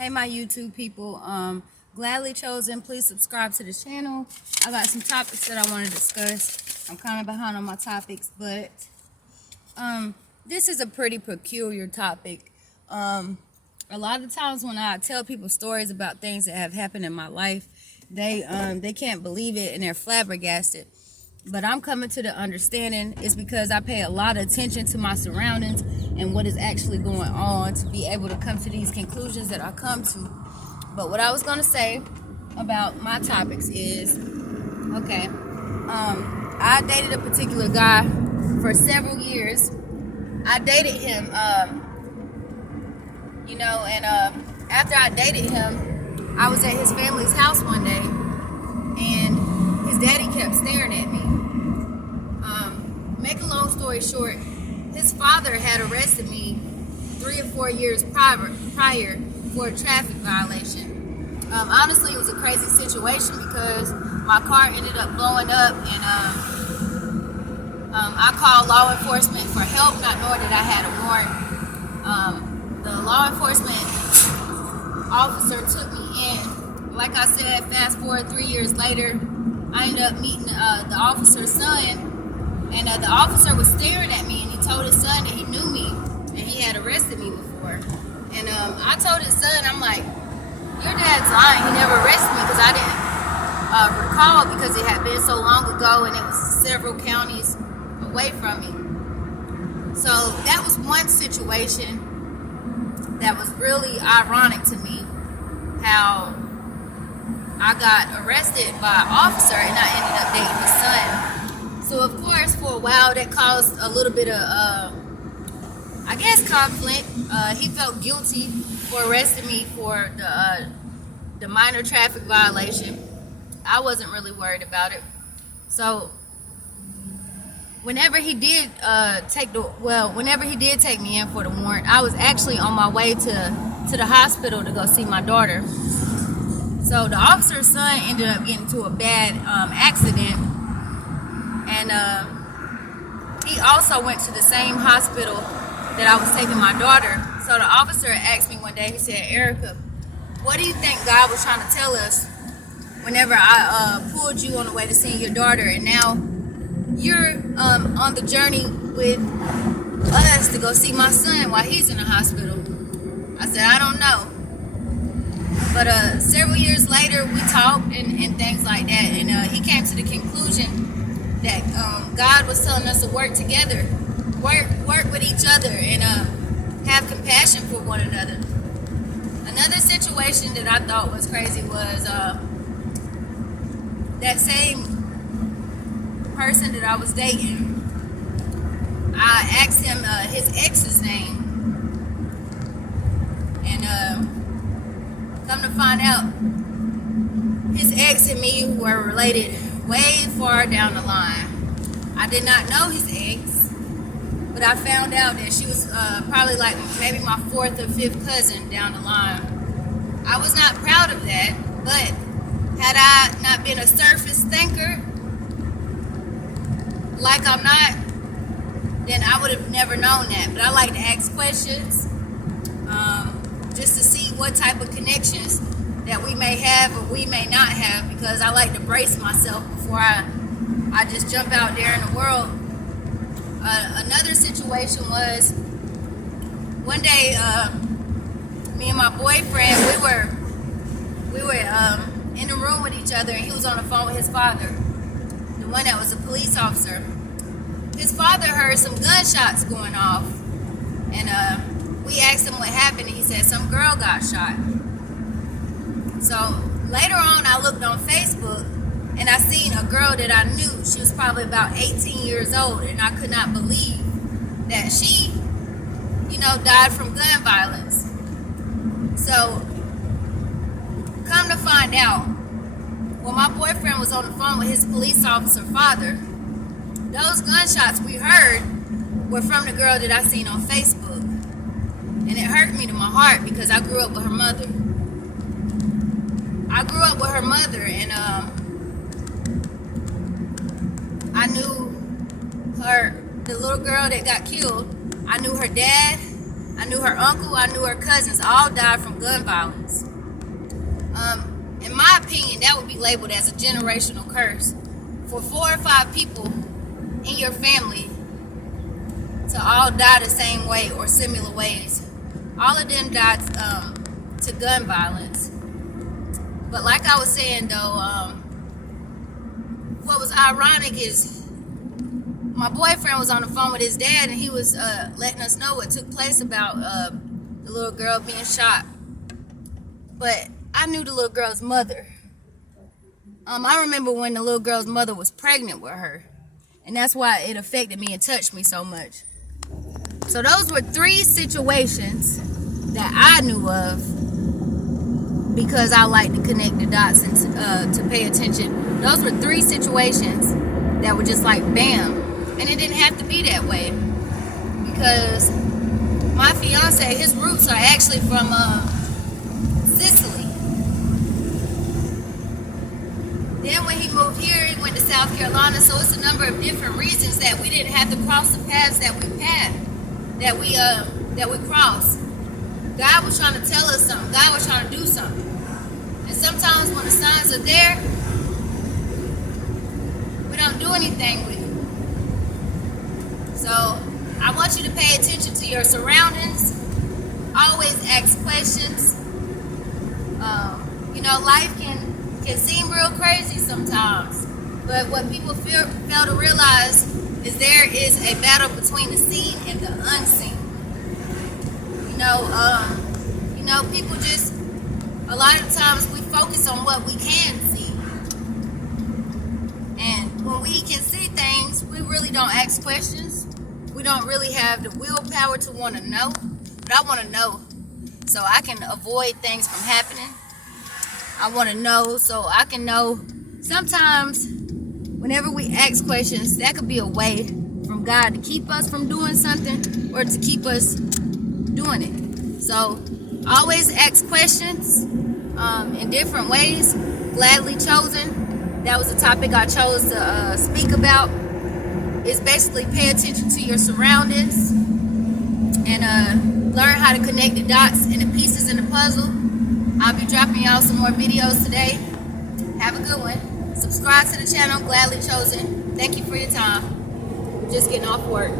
Hey, my YouTube people. Gladly chosen. Please subscribe to the channel. I got some topics that I want to discuss. I'm kind of behind on my topics, but this is a pretty peculiar topic. A lot of times when I tell people stories about things that have happened in my life, they can't believe it and they're flabbergasted. But I'm coming to the understanding it's because I pay a lot of attention to my surroundings and what is actually going on to be able to come to these conclusions that I come to. But what I was going to say about my topics is, okay, I dated a particular guy for several years. I dated him, and after I dated him, I was at his family's house one day, and his daddy kept staring at me. Make a long story short, his father had arrested me 3 or 4 years prior for a traffic violation. Honestly, it was a crazy situation because my car ended up blowing up, and I called law enforcement for help, not knowing that I had a warrant. The law enforcement officer took me in. Like I said, fast forward 3 years later, I ended up meeting the officer's son, and the officer was staring at me, and he told his son that he knew me and he had arrested me before. And I told his son, I'm like, your dad's lying, he never arrested me, because I didn't recall, because it had been so long ago and it was several counties away from me. So that was one situation that was really ironic to me, how I got arrested by an officer and I ended up dating his son. So of course, for a while, that caused a little bit of, conflict. He felt guilty for arresting me for the minor traffic violation. I wasn't really worried about it. So whenever he did take me in for the warrant, I was actually on my way to the hospital to go see my daughter. So the officer's son ended up getting into a bad accident, and he also went to the same hospital that I was taking my daughter. So the officer asked me one day, he said, Erica, what do you think God was trying to tell us whenever I pulled you on the way to seeing your daughter, and now you're on the journey with us to go see my son while he's in the hospital? I said, I don't know. But several years later, we talked and things like that, and he came to the conclusion that God was telling us to work together, work with each other, and have compassion for one another. Another situation that I thought was crazy was that same person that I was dating. I asked him his ex's name, and come to find out, his ex and me were related way far down the line. I did not know his ex, but I found out that she was probably like maybe my 4th or 5th cousin down the line. I was not proud of that, but had I not been a surface thinker like I'm not, then I would have never known that. But I like to ask questions, just to see what type of connections that we may have or we may not have, because I like to brace myself before I just jump out there in the world. Another situation was one day, me and my boyfriend, we were in the room with each other, and he was on the phone with his father, the one that was a police officer. His father heard some gunshots going off, and we asked him what happened, and he said some girl got shot. So later on, I looked on Facebook, and I seen a girl that I knew. She was probably about 18 years old, and I could not believe that she, died from gun violence. So come to find out, when my boyfriend was on the phone with his police officer father, those gunshots we heard were from the girl that I seen on Facebook. And it hurt me to my heart, because I grew up with her mother. And I knew her, the little girl that got killed. I knew her dad, I knew her uncle, I knew her cousins, all died from gun violence. In my opinion, that would be labeled as a generational curse. For 4 or 5 people in your family to all die the same way or similar ways. All of them died to gun violence. But like I was saying though, what was ironic is my boyfriend was on the phone with his dad, and he was letting us know what took place about the little girl being shot. But I knew the little girl's mother. I remember when the little girl's mother was pregnant with her, and that's why it affected me and touched me so much. So those were 3 situations that I knew of because I like to connect the dots and to pay attention. Those were 3 situations that were just like bam. And it didn't have to be that way, because my fiance, his roots are actually from Sicily. Then when he moved here, he went to South Carolina. So it's a number of different reasons that we didn't have to cross the paths that we crossed. God was trying to tell us something. God was trying to do something. And sometimes when the signs are there, we don't do anything with it. So I want you to pay attention to your surroundings. Always ask questions. Life can seem real crazy sometimes, but what people fail to realize is there is a battle between the seen and the unseen. People just, a lot of times we focus on what we can see, and when we can see things, we really don't ask questions. We don't really have the willpower to want to know, but I want to know so I can avoid things from happening. I want to know so I can know. Sometimes whenever we ask questions, that could be a way from God to keep us from doing something or to keep us doing it. So always ask questions in different ways. Gladly chosen. That was the topic I chose to speak about. It's basically pay attention to your surroundings and learn how to connect the dots and the pieces in the puzzle. I'll be dropping y'all some more videos today. Have a good one. Subscribe to the channel, Gladly Chosen. Thank you for your time. Just getting off work.